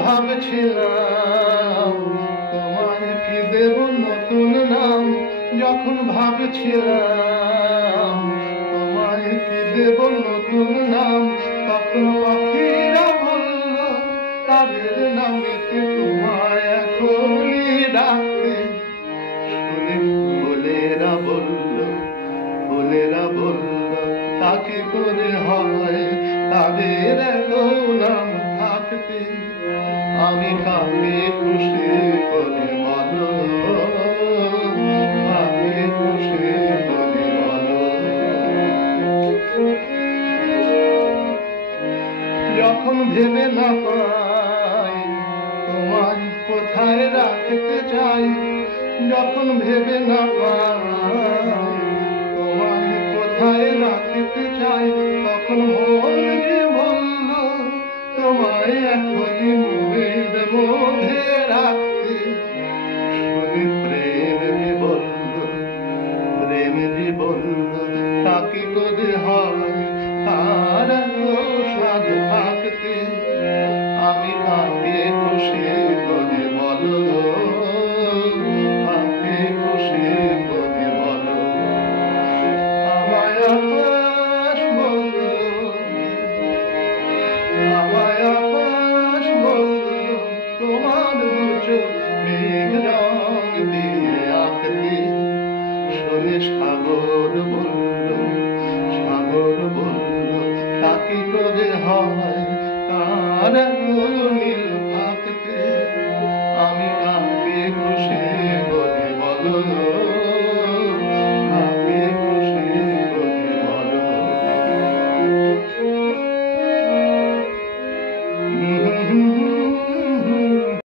ভাবছিলাম তোমায় কি দেব নতুন নাম, যখন ভাবছিলাম তোমায় কি দেব নতুন নাম, তখন পাখিরা বলল তাদের নামেতে তোমায় এখনই ডাকতে। শুনে ফুলেরা বলল তা কি করে হয় তাদের এত নাম থাকতে। আমি কাকে খুশি করে বলো, কাকে খুশি করে বলো। যখন ভেবে না পাই তোমায় কোথায় রাখতে চাই, যখন ভেবে না পাই তোমায় কোথায় রাখতে চাই, তখন মন যে বলল তোমায় এখনই মনের মধ্যে রাখতে। শুনে প্রেম যে বলল তা কি করে হয় তার এত স্বাদ থাকতে। আমি কাকে খুশি করে বলো, কাকে খুশি করে বলো। আমায় আকাশ বলল, আমায় আকাশ বলল তোমার দুচোখ মেঘ রং দিয়ে আঁকতে। শুনে সাগর বলল তা কি করে হয় তার নীল থাকতে। আমি কাকে খুশি করে বলো।